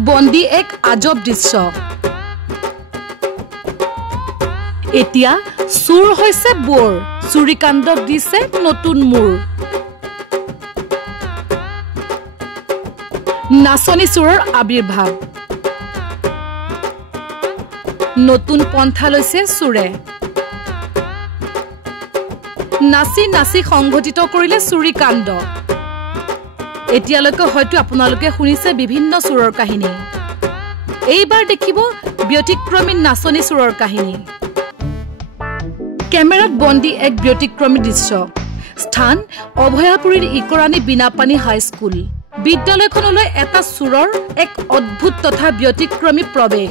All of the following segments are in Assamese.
বন্দী এক আজব দৃশ্য এতিয়া চুৰ হৈছে বৰ চুৰিকাণ্ডক দিছে নতুন মূৰ নাচনী চুৰৰ আবিৰ্ভাৱ নতুন পন্থা লৈছে চুৰে নাচি নাচি সংঘটিত কৰিলে চুৰিকাণ্ড এতিয়ালৈকে হয়তো আপোনালোকে শুনিছে বিভিন্ন চুৰৰ কাহিনী এইবাৰ দেখিব ব্যতিক্ৰমী নাচনী চুৰৰ কাহিনী কেমেৰাত বন্দী এক ব্যতিক্ৰমী দৃশ্য স্থান অভয়াপুৰীৰ ইকৰাণী বিনাপানী হাইস্কুল বিদ্যালয়খনলৈ এটা চুৰৰ এক অদ্ভুত তথা ব্যতিক্ৰমী প্ৰৱেশ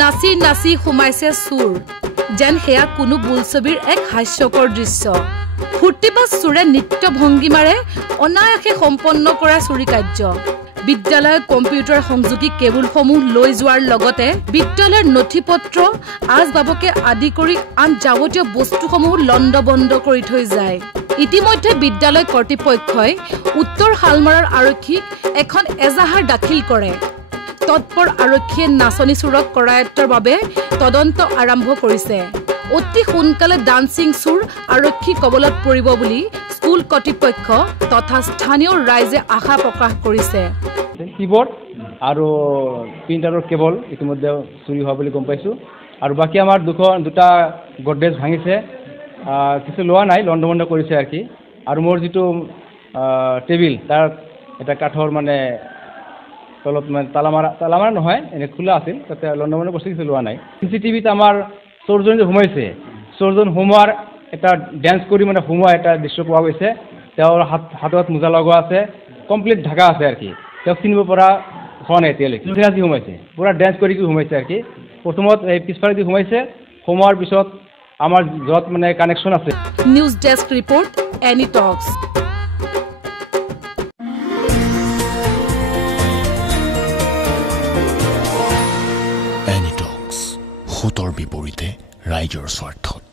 নাচি নাচি সোমাইছে চুৰ যেন হেয়া কোনো বোলছবিৰ এক হাস্যকৰ দৃশ্য ফূৰ্তিবাজ চুৰে নৃত্য ভংগীমাৰে অনায়াসে সম্পন্ন কৰা চুৰি কাৰ্য বিদ্যালয়ৰ কম্পিউটাৰ সংযোগী কেবুলসমূহ লৈ যোৱাৰ লগতে বিদ্যালয়ৰ নথিপত্ৰ আচবাবকে আদি কৰি আন যাৱতীয় বস্তুসমূহ লণ্ডভণ্ড কৰি থৈ যায় ইতিমধ্যে বিদ্যালয় কৰ্তৃপক্ষই উত্তৰ শালমাৰাৰ আৰক্ষীক এখন এজাহাৰ দাখিল কৰে তৎপৰ আৰক্ষীয়ে নাচনী চুৰক কৰায়ত্তৰ বাবে তদন্ত আৰম্ভ কৰিছে অতি সোনকালে ডান্সিং চুৰ আৰক্ষী কবলত পৰিব বুলি স্কুল কৰ্তৃপক্ষ তথা স্থানীয় ৰাইজে আশা প্ৰকাশ কৰিছে কিবোর্ড আর প্রিন্টারের কেবল ইতিমধ্যে চুরি হওয়া বলে গম পাইছো আর বাকি আমার দুটা গডরেজ ভাঙিছে কিছু লোৱা নাই লণ্ডভণ্ড কৰিছে আর কি আর মোর যেটো টেবিল তার এটা কাঠর মানে তলত মানে তালামারা নহয় এনে খোলা আছিল তাতে লণ্ডভণ্ড করছে কিছু লোৱা নাই সিসিটিভিতে আমাৰ চোৰজন যে সোমাইছে চোৰজন সোমোৱাৰ এটা ড্যান্স কৰি মানে সোমোৱা এটা দৃশ্য পোৱা গৈছে তেওঁৰ হাতত মোজা লগোৱা আছে কমপ্লিট ঢাকা আছে আৰ কি তেওঁক চিনিব পৰা হোৱা নাই এতিয়ালৈকে আজি সোমাইছে পুৰা ডেন্স কৰি সোমাইছে আৰ কি প্ৰথমত এই পিছফালে দি সোমাইছে সোমোৱাৰ পিছত আমাৰ যত মানে কানেকশ্যন আছে নিউজ ডেস্ক ৰিপোৰ্ট এনি টক্স এনি টক্স হুতৰ বিপৰীতে ৰাইজৰ স্বাৰ্থত